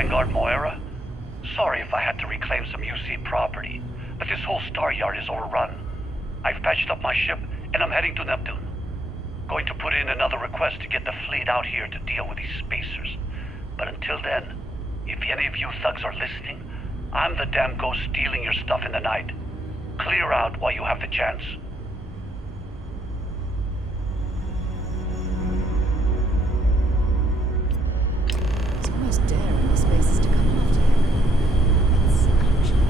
Vanguard, Moira. Sorry if I had to reclaim some UC property, but this whole star yard is overrun. I've patched up my ship, and I'm heading to Neptune. Going to put in another request to get the fleet out here to deal with these spacers. But until then, if any of you thugs are listening, I'm the damn ghost stealing your stuff in the night. Clear out while you have the chance. It's almost daring the spacers to come after him. It's actually...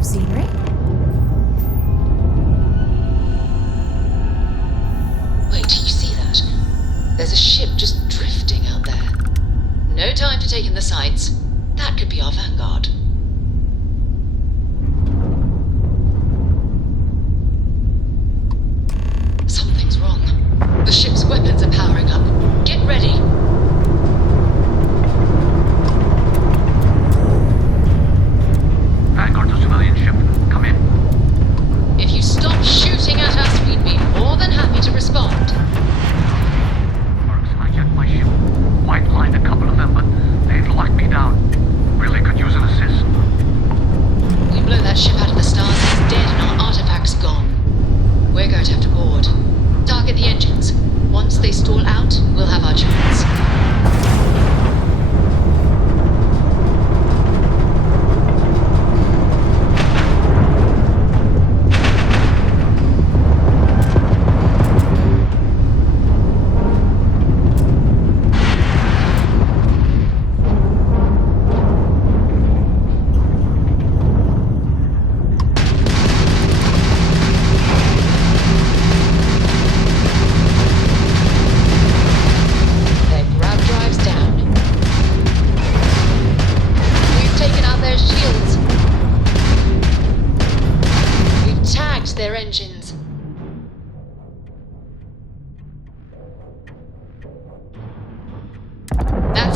scenery. Wait, do you see that? There's a ship just drifting out there. No time to take in the sights. That could be our Vanguard. Something's wrong. The ship's weapons are powering up. Get ready. Vanguard to civilian ship. Come in. If you stop shooting at us, we'd be more than happy to respond. Marks hijacked my ship. White lined a couple of them, but they've locked me down. Really could use an assist. We blow that ship out of the stars, it's dead and our artifacts gone. We're going to have to board. Target the engines. Once they stall out,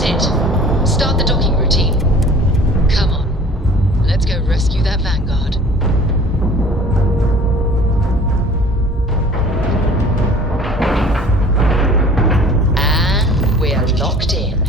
That's it. Start the docking routine. Come on. Let's go rescue that Vanguard. And we're locked in.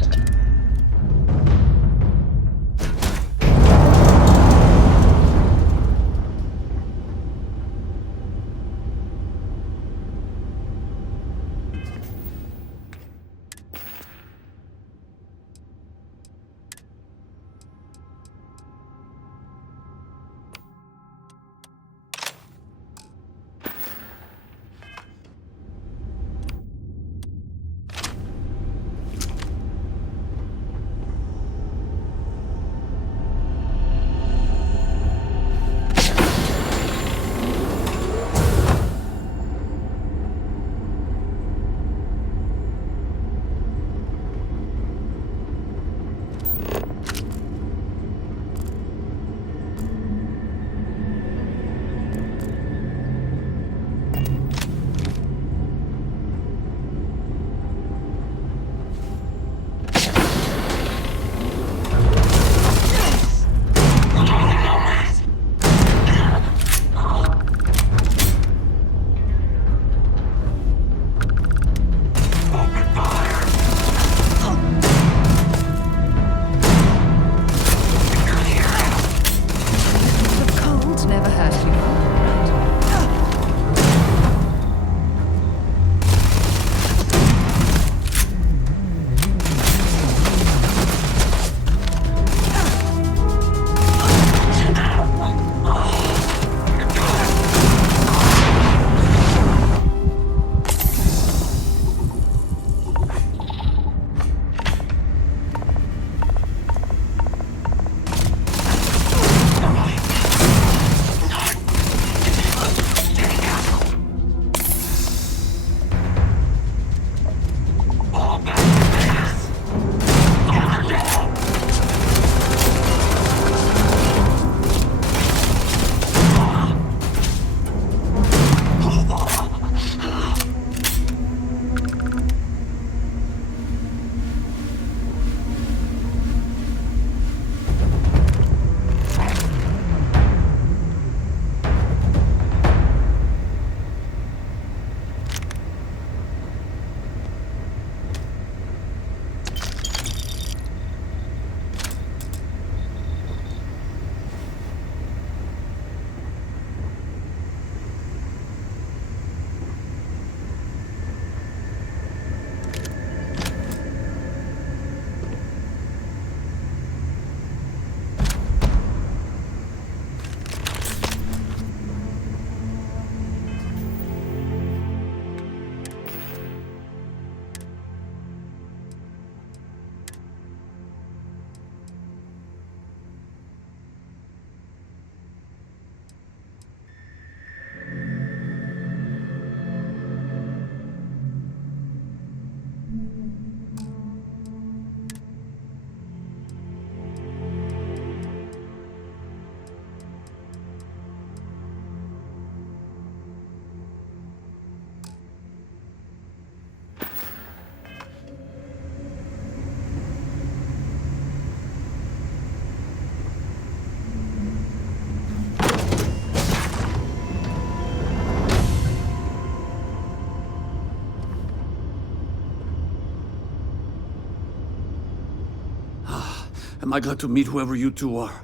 Am I glad to meet whoever you two are.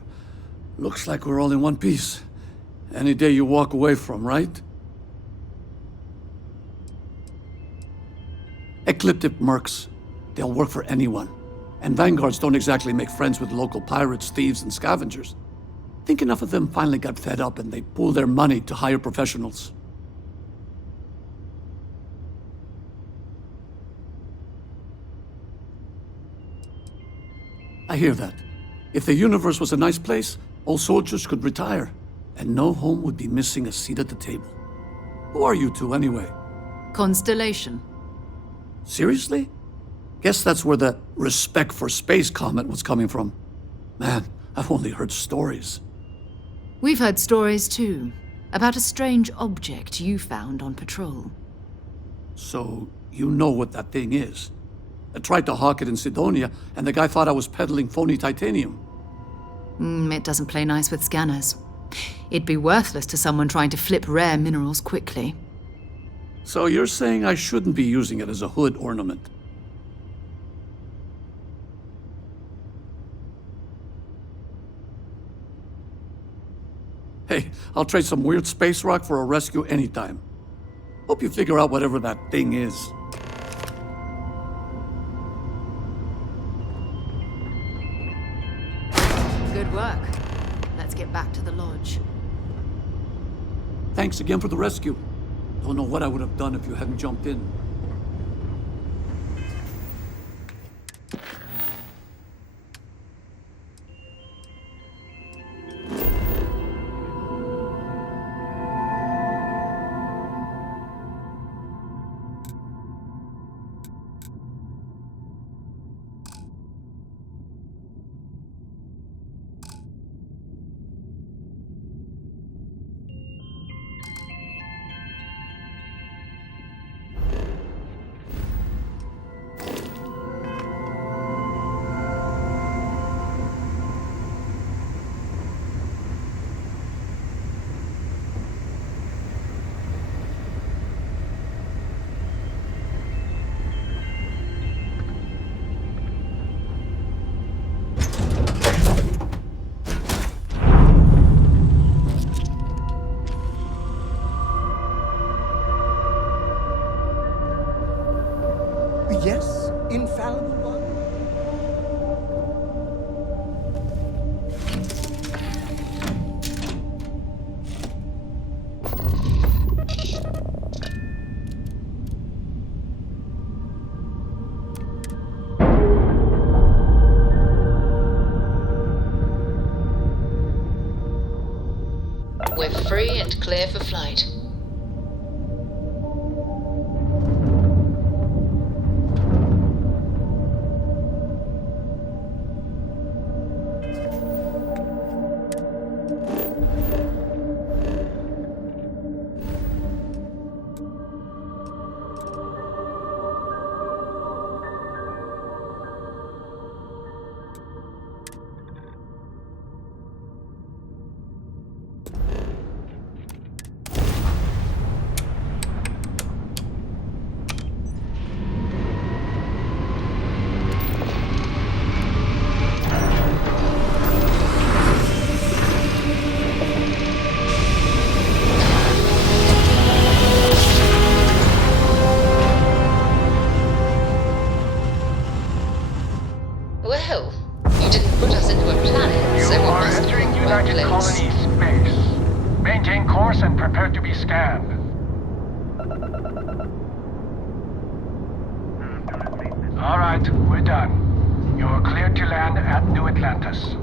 Looks like we're all in one piece. Any day you walk away from, right? Ecliptic mercs. They'll work for anyone. And Vanguards don't exactly make friends with local pirates, thieves, and scavengers. Think enough of them finally got fed up and they pool their money to hire professionals. I hear that. If the universe was a nice place, all soldiers could retire, and no home would be missing a seat at the table. Who are you two, anyway? Constellation. Seriously? Guess that's where the respect for space comment was coming from. Man, I've only heard stories. We've heard stories too, about a strange object you found on patrol. So, you know what that thing is? I tried to hawk it in Sidonia, and the guy thought I was peddling phony titanium. It doesn't play nice with scanners. It'd be worthless to someone trying to flip rare minerals quickly. So you're saying I shouldn't be using it as a hood ornament? Hey, I'll trade some weird space rock for a rescue anytime. Hope you figure out whatever that thing is. Good work. Let's get back to the lodge. Thanks again for the rescue. Don't know what I would have done if you hadn't jumped in. Yes, infallible one? We're free and clear for flight. Well, you didn't put us into a planet, so You it are must be entering the right United place. Colony space. Maintain course and prepare to be scanned. All right, we're done. You're cleared to land at New Atlantis.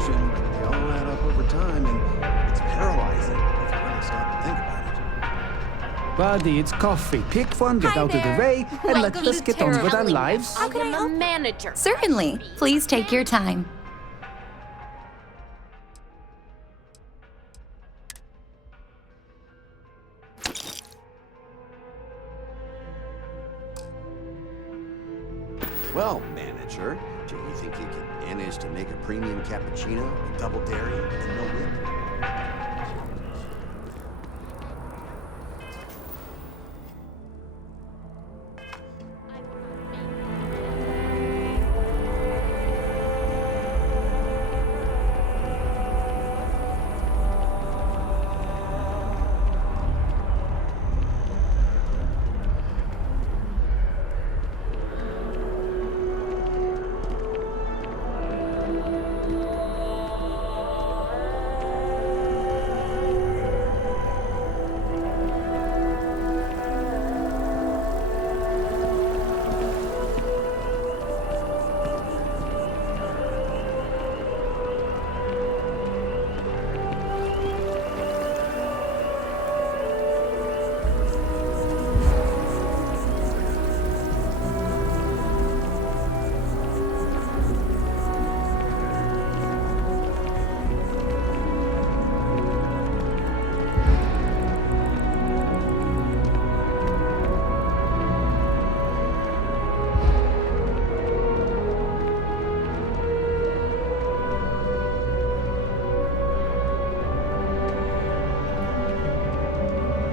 decision, but they all add up over time, and it's paralyzing if you really stop and think about it. Buddy, it's coffee. Pick one, get Hi out of there. the way, and let us get on with our lives. How can I help? Manager. Certainly. Please take your time. Well, manager, do you think you can manage to make a premium cappuccino, a double dairy, and no whip?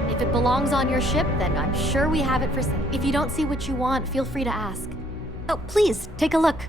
If it belongs on your ship, then I'm sure we have it for sale. If you don't see what you want, feel free to ask. Oh, please, take a look.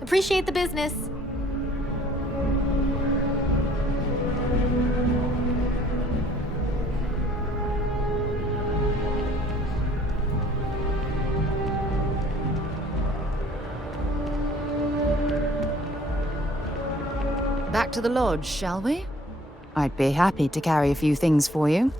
Appreciate the business. Back to the lodge, shall we? I'd be happy to carry a few things for you.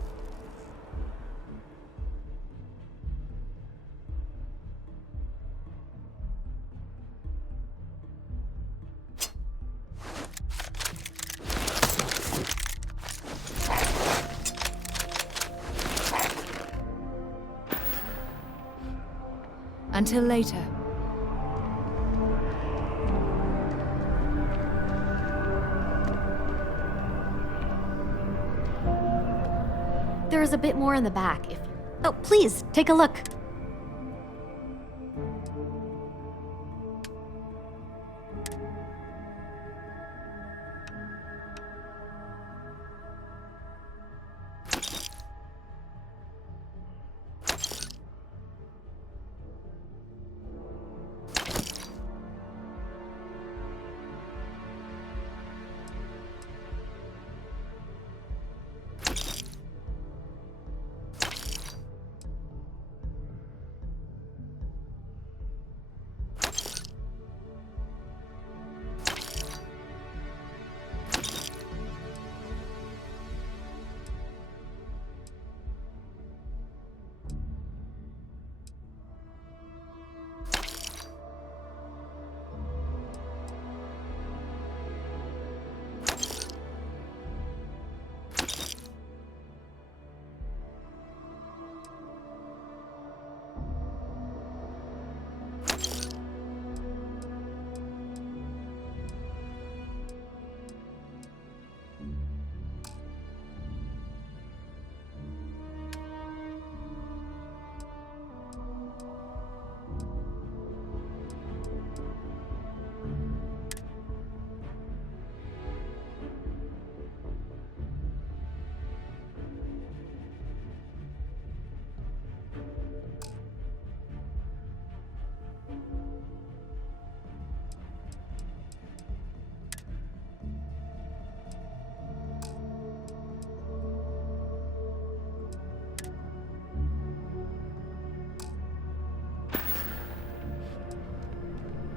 Until later. There is a bit more in the back if... Oh, please, take a look.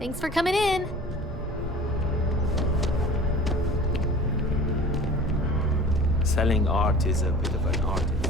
Thanks for coming in. Selling art is a bit of an art itself.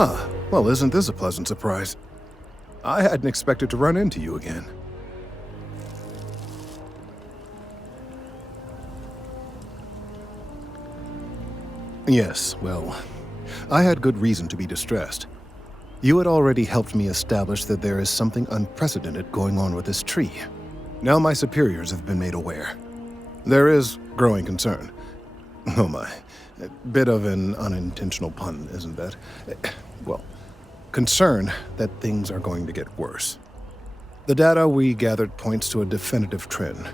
Ah, well, isn't this a pleasant surprise? I hadn't expected to run into you again. Yes, well, I had good reason to be distressed. You had already helped me establish that there is something unprecedented going on with this tree. Now my superiors have been made aware. There is growing concern. Oh my, a bit of an unintentional pun, isn't that? Well, concern that things are going to get worse. The data we gathered points to a definitive trend.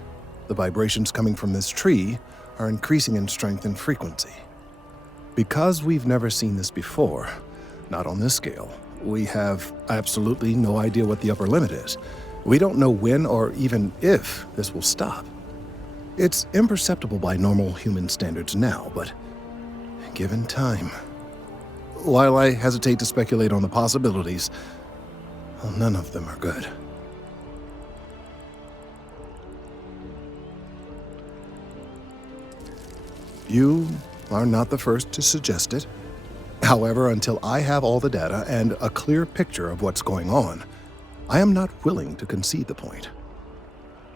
The vibrations coming from this tree are increasing in strength and frequency. Because we've never seen this before, not on this scale, we have absolutely no idea what the upper limit is. We don't know when or even if this will stop. It's imperceptible by normal human standards now, but given time. While I hesitate to speculate on the possibilities, well, none of them are good. You are not the first to suggest it. However, until I have all the data and a clear picture of what's going on, I am not willing to concede the point.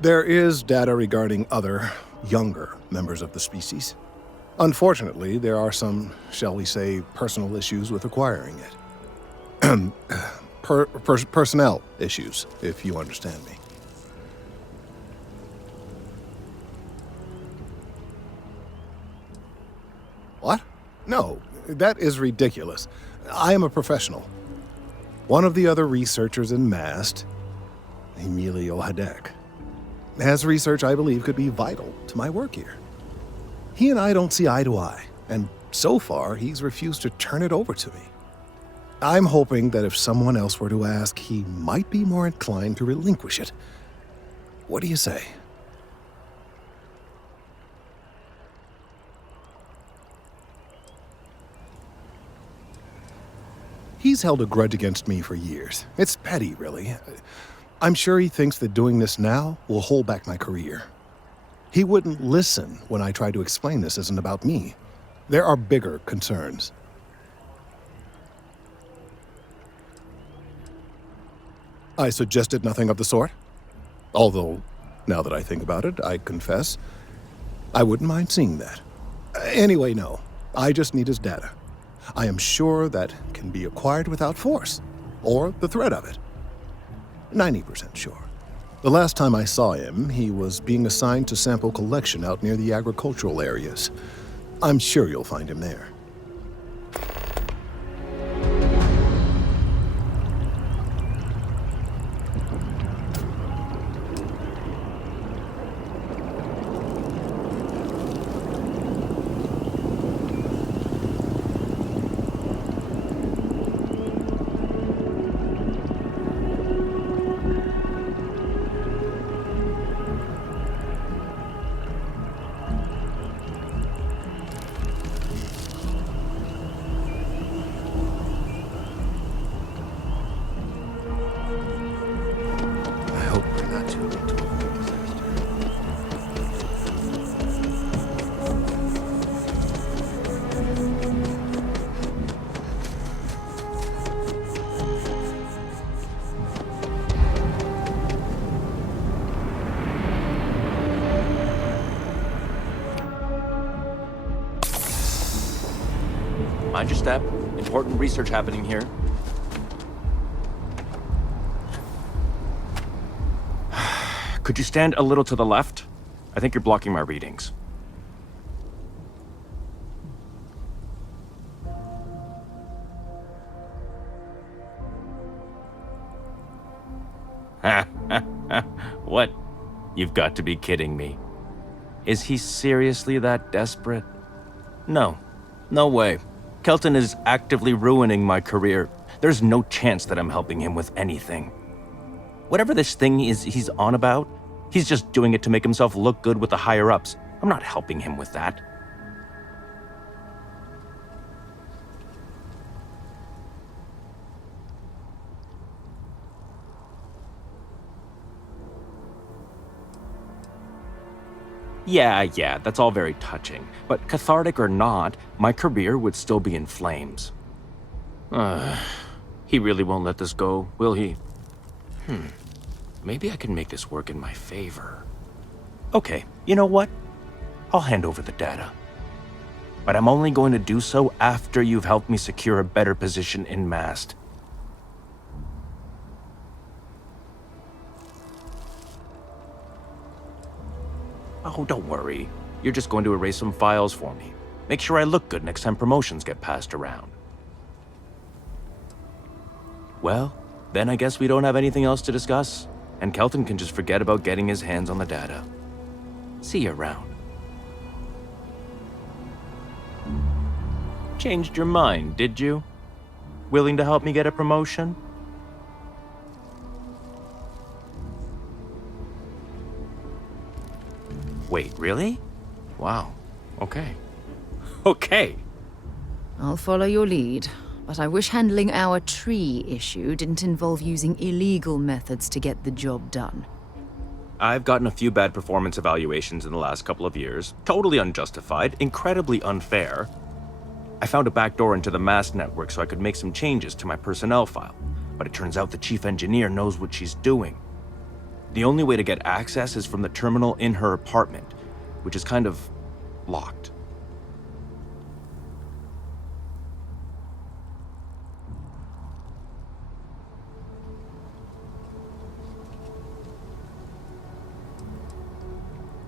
There is data regarding other, younger members of the species. Unfortunately, there are some, shall we say, personal issues with acquiring it. Personnel issues, if you understand me. What? No, that is ridiculous. I am a professional. One of the other researchers in MAST, Emilio Hadek, has research I believe could be vital to my work here. He and I don't see eye to eye, and so far he's refused to turn it over to me. I'm hoping that if someone else were to ask, he might be more inclined to relinquish it. What do you say? He's held a grudge against me for years. It's petty, really. I'm sure he thinks that doing this now will hold back my career. He wouldn't listen when I tried to explain this isn't about me. There are bigger concerns. I suggested nothing of the sort. Although, now that I think about it, I confess, I wouldn't mind seeing that. Anyway, no. I just need his data. I am sure that can be acquired without force, or the threat of it. 90% sure. The last time I saw him, he was being assigned to sample collection out near the agricultural areas. I'm sure you'll find him there. Mind your step. Important research happening here. Could you stand a little to the left? I think you're blocking my readings. What? You've got to be kidding me. Is he seriously that desperate? No. No way. Kelton is actively ruining my career. There's no chance that I'm helping him with anything. Whatever this thing is he's on about, he's just doing it to make himself look good with the higher-ups. I'm not helping him with that. Yeah, that's all very touching. But cathartic or not, my career would still be in flames. He really won't let this go, will he? Maybe I can make this work in my favor. Okay, you know what? I'll hand over the data. But I'm only going to do so after you've helped me secure a better position in MAST. Oh, don't worry. You're just going to erase some files for me. Make sure I look good next time promotions get passed around. Well, then I guess we don't have anything else to discuss, and Kelton can just forget about getting his hands on the data. See you around. Changed your mind, did you? Willing to help me get a promotion? Wait, really? Wow. Okay. Okay. I'll follow your lead, but I wish handling our tree issue didn't involve using illegal methods to get the job done. I've gotten a few bad performance evaluations in the last couple of years. Totally unjustified, incredibly unfair. I found a backdoor into the MAST network so I could make some changes to my personnel file, but it turns out the chief engineer knows what she's doing. The only way to get access is from the terminal in her apartment, which is kind of locked.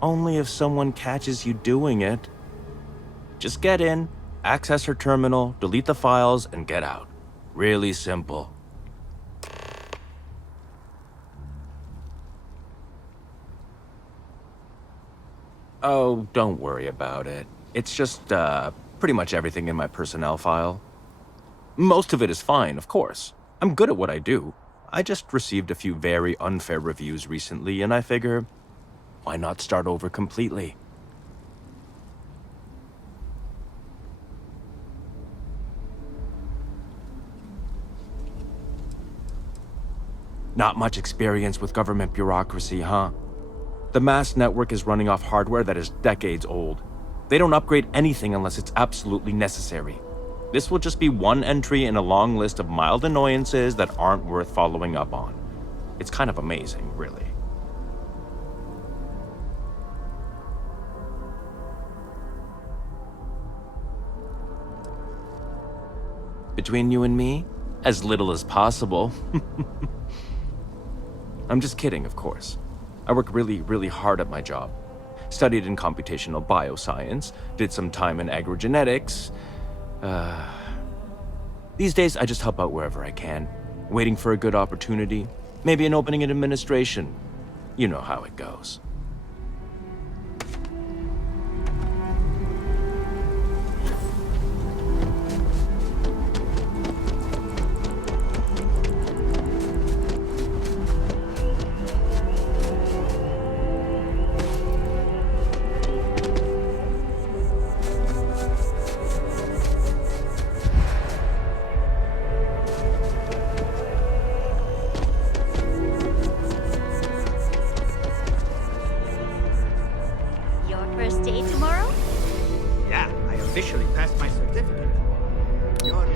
Only if someone catches you doing it. Just get in, access her terminal, delete the files, and get out. Really simple. Oh, don't worry about it. It's just, pretty much everything in my personnel file. Most of it is fine, of course. I'm good at what I do. I just received a few very unfair reviews recently, and I figure, why not start over completely? Not much experience with government bureaucracy, huh? The MAST network is running off hardware that is decades old. They don't upgrade anything unless it's absolutely necessary. This will just be one entry in a long list of mild annoyances that aren't worth following up on. It's kind of amazing, really. Between you and me, as little as possible. I'm just kidding, of course. I work really, really hard at my job. studied in computational bioscience, did some time in agrogenetics. These days, I just help out wherever I can, waiting for a good opportunity, maybe an opening in administration. You know how it goes. First day tomorrow? Yeah, I officially passed my certificate. You're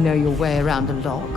know your way around a lock.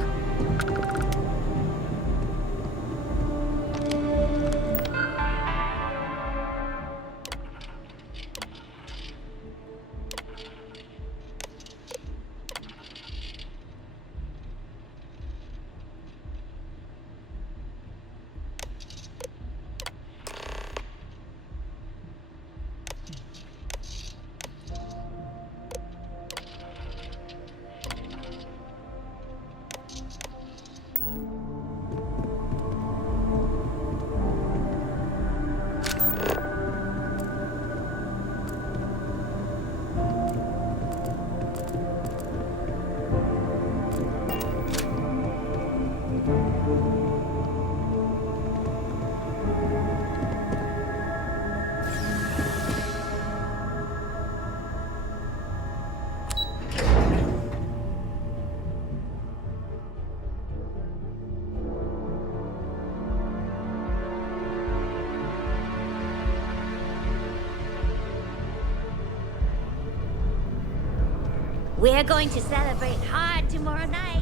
We're going to celebrate hard tomorrow night.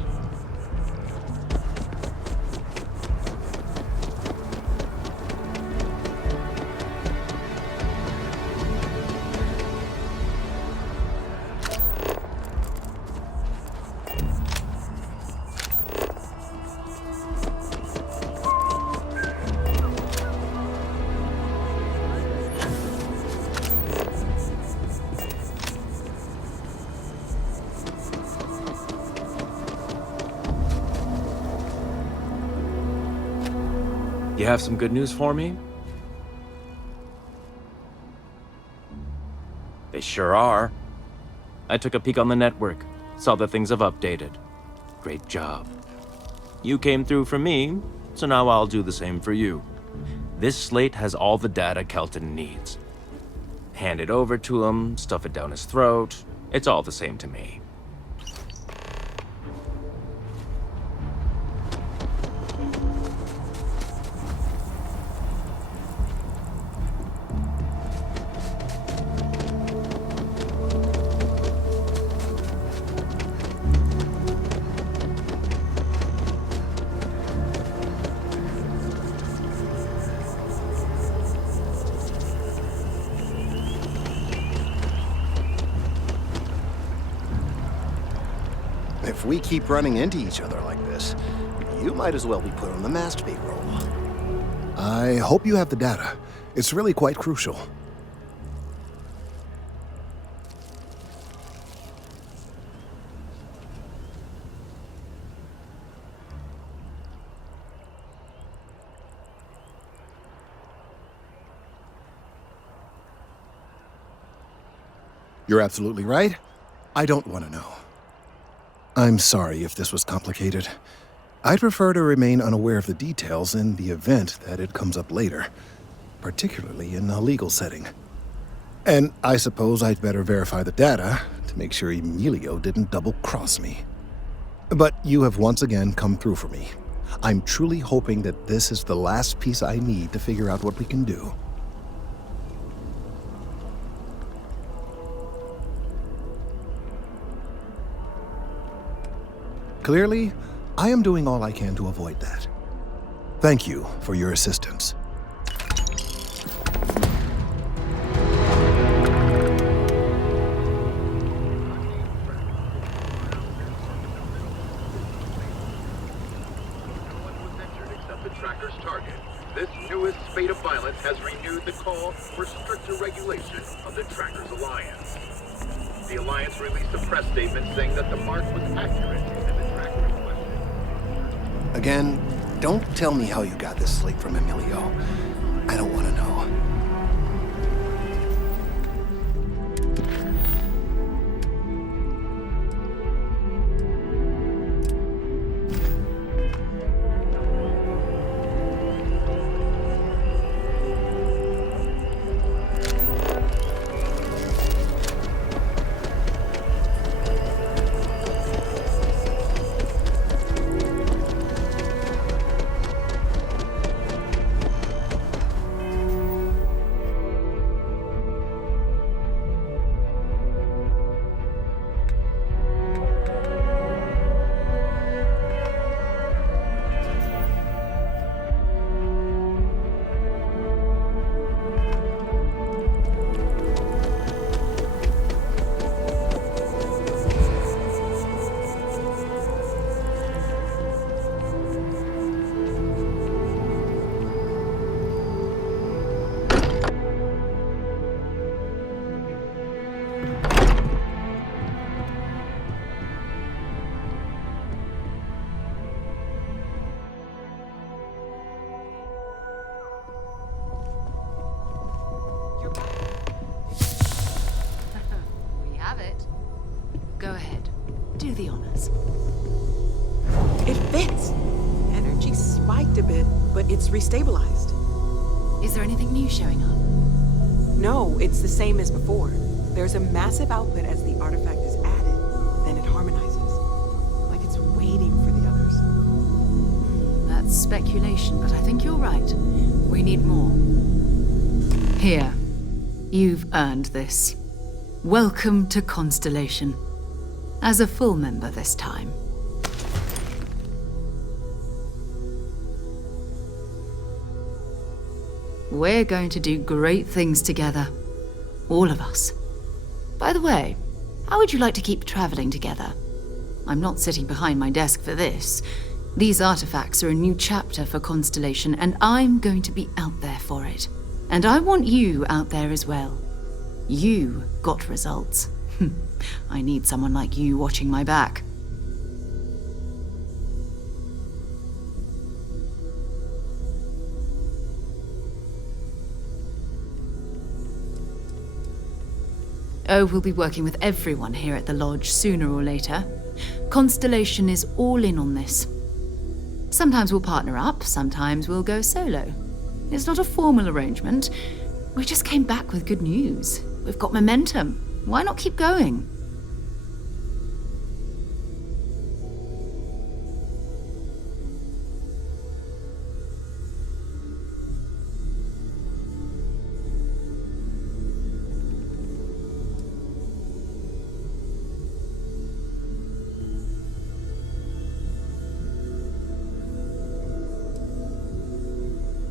You have some good news for me? They sure are. I took a peek on the network, saw that things have updated. Great job. You came through for me, so now I'll do the same for you. This slate has all the data Kelton needs. Hand it over to him, stuff it down his throat. It's all the same to me. If we keep running into each other like this, you might as well be put on the masturbate roll. I hope you have the data. It's really quite crucial. You're absolutely right. I don't want to know. I'm sorry if this was complicated. I'd prefer to remain unaware of the details in the event that it comes up later, particularly in a legal setting. And I suppose I'd better verify the data to make sure Emilio didn't double-cross me. But you have once again come through for me. I'm truly hoping that this is the last piece I need to figure out what we can do. Clearly, I am doing all I can to avoid that. Thank you for your assistance. The tracker's target. This newest spate of violence has renewed the call for stricter regulation of the Trackers Alliance. The Alliance released a press statement saying that the mark was accurate and the tracker in question. Again, don't tell me how you got this slate from Emilio. I don't want to know. the honors. It fits. Energy spiked a bit, but it's restabilized. Is there anything new showing up? No, it's the same as before. There's a massive output as the artifact is added, then it harmonizes. Like it's waiting for the others. That's speculation, but I think you're right. We need more. Here. You've earned this. Welcome to Constellation. As a full member this time. We're going to do great things together. All of us. By the way, how would you like to keep traveling together? I'm not sitting behind my desk for this. These artifacts are a new chapter for Constellation, and I'm going to be out there for it. And I want you out there as well. You got results. I need someone like you watching my back. Oh, we'll be working with everyone here at the lodge sooner or later. Constellation is all in on this. Sometimes we'll partner up, sometimes we'll go solo. It's not a formal arrangement. We just came back with good news. We've got momentum. Why not keep going?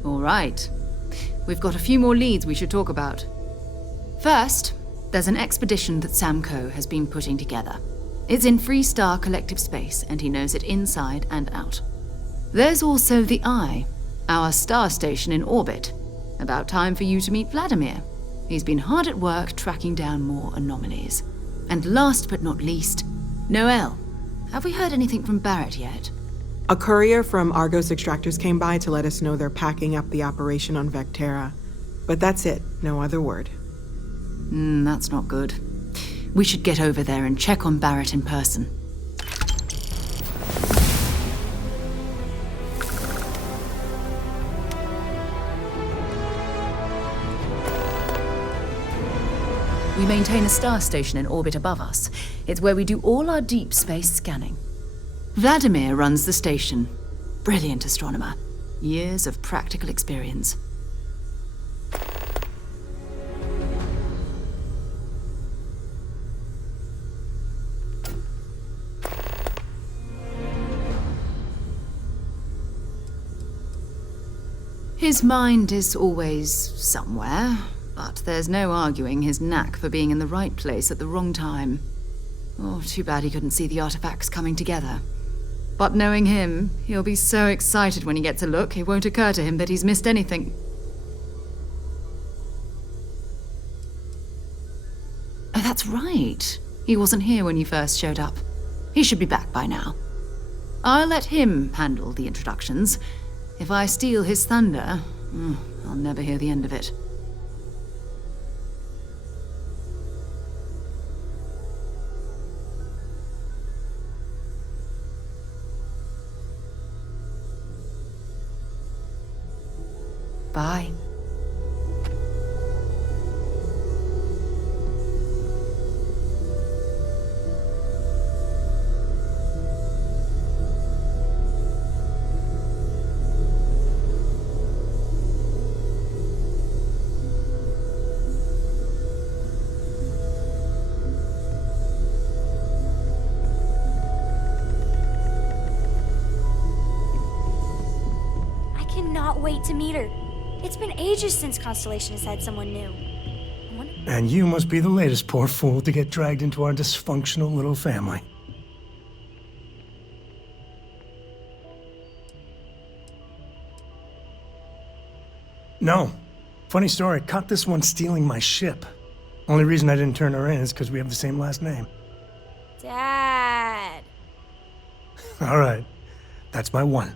All right. We've got a few more leads we should talk about. First, there's an expedition that Samco has been putting together. It's in Freestar Collective Space, and he knows it inside and out. There's also the Eye, our star station in orbit. About time for you to meet Vladimir. He's been hard at work tracking down more anomalies. And last but not least, Noel. Have we heard anything from Barrett yet? A courier from Argos Extractors came by to let us know they're packing up the operation on Vectera. But that's it, no other word. That's not good. We should get over there and check on Barrett in person. We maintain a star station in orbit above us. It's where we do all our deep space scanning. Vladimir runs the station. Brilliant astronomer. Years of practical experience. His mind is always somewhere, but there's no arguing his knack for being in the right place at the wrong time. Oh, too bad he couldn't see the artifacts coming together. But knowing him, he'll be so excited when he gets a look, it won't occur to him that he's missed anything. Oh, that's right. He wasn't here when you first showed up. He should be back by now. I'll let him handle the introductions. If I steal his thunder, I'll never hear the end of it. Bye. I cannot wait to meet her. It's been ages since Constellation has had someone new. And you must be the latest poor fool to get dragged into our dysfunctional little family. No. Funny story, caught this one stealing my ship. Only reason I didn't turn her in is because we have the same last name. Dad. All right. That's my one.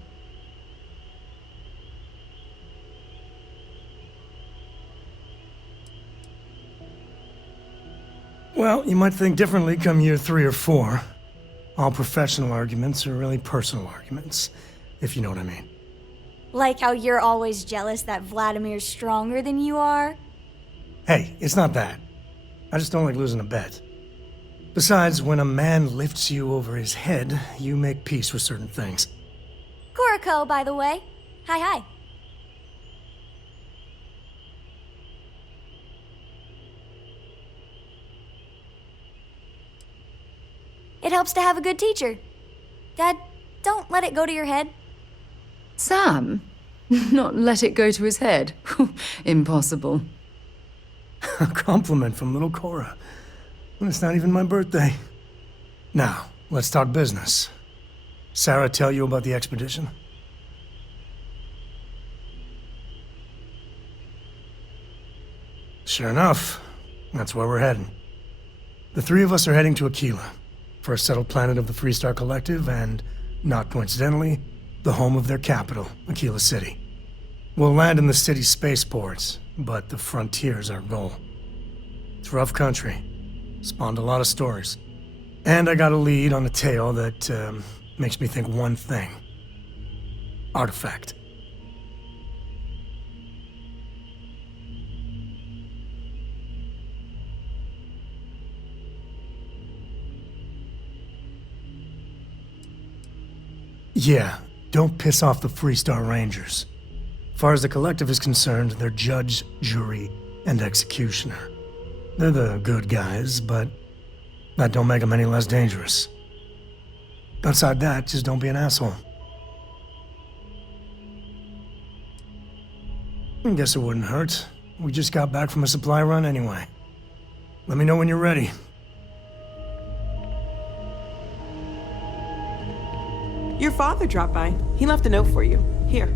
Well, you might think differently come year 3 or 4. All professional arguments are really personal arguments, if you know what I mean. Like how you're always jealous that Vladimir's stronger than you are? Hey, it's not that. I just don't like losing a bet. Besides, when a man lifts you over his head, you make peace with certain things. Koriko, by the way. Hi. It helps to have a good teacher. Dad, don't let it go to your head. Sam? Not let it go to his head? Impossible. A compliment from little Cora. It's not even my birthday. Now, let's talk business. Sarah tell you about the expedition? Sure enough, that's where we're heading. The three of us are heading to Aquila, for a settled planet of the Freestar Collective and, not coincidentally, the home of their capital, Aquila City. We'll land in the city's spaceports, but the frontier's our goal. It's rough country. Spawned a lot of stories. And I got a lead on a tale that makes me think one thing. Artifact. Yeah, don't piss off the Freestar Rangers. As far as the Collective is concerned, they're judge, jury, and executioner. They're the good guys, but that don't make them any less dangerous. Outside that, just don't be an asshole. I guess it wouldn't hurt. We just got back from a supply run anyway. Let me know when you're ready. Your father dropped by. He left a note for you. Here.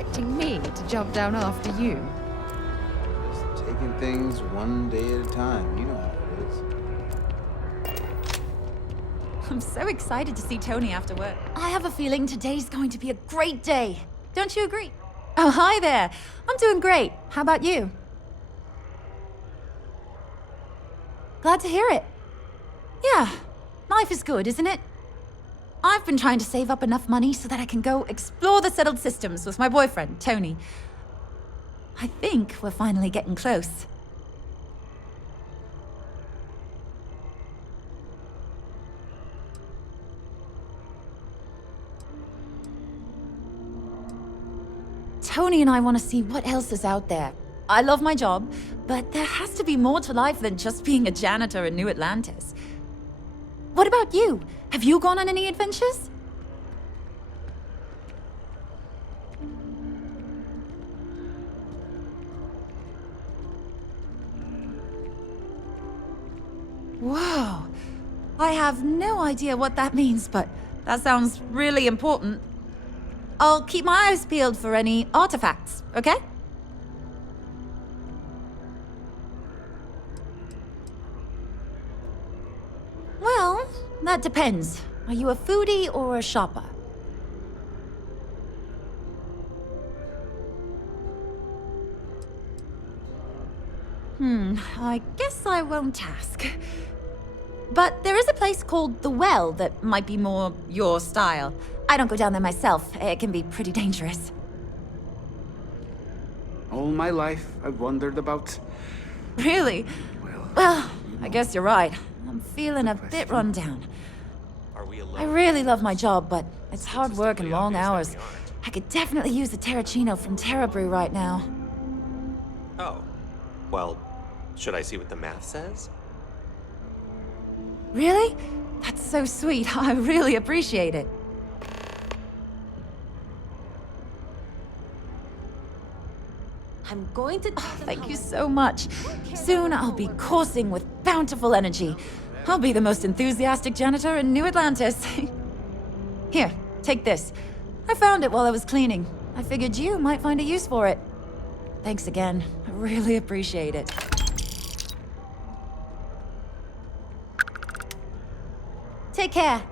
expecting me to jump down after you. Just taking things one day at a time. You know how it is. I'm so excited to see Tony after work. I have a feeling today's going to be a great day. Don't you agree? Oh, hi there. I'm doing great. How about you? Glad to hear it. Yeah, life is good, isn't it? I've been trying to save up enough money so that I can go explore the settled systems with my boyfriend, Tony. I think we're finally getting close. Tony and I want to see what else is out there. I love my job, but there has to be more to life than just being a janitor in New Atlantis. What about you? Have you gone on any adventures? Whoa. I have no idea what that means, but that sounds really important. I'll keep my eyes peeled for any artifacts, okay? Well, that depends. Are you a foodie or a shopper? I guess I won't ask. But there is a place called The Well that might be more your style. I don't go down there myself. It can be pretty dangerous. All my life, I've wondered about... Really? Well, I guess you're right. I'm feeling a bit run down. I really love my job, but it's hard work and long hours. I could definitely use a Terracino from Terra Brew right now. Oh. Well, should I see what the math says? Really? That's so sweet. I really appreciate it. I'm going to... Thank you so much. Soon I'll be coursing with bountiful energy. I'll be the most enthusiastic janitor in New Atlantis. Here, take this. I found it while I was cleaning. I figured you might find a use for it. Thanks again. I really appreciate it. Take care.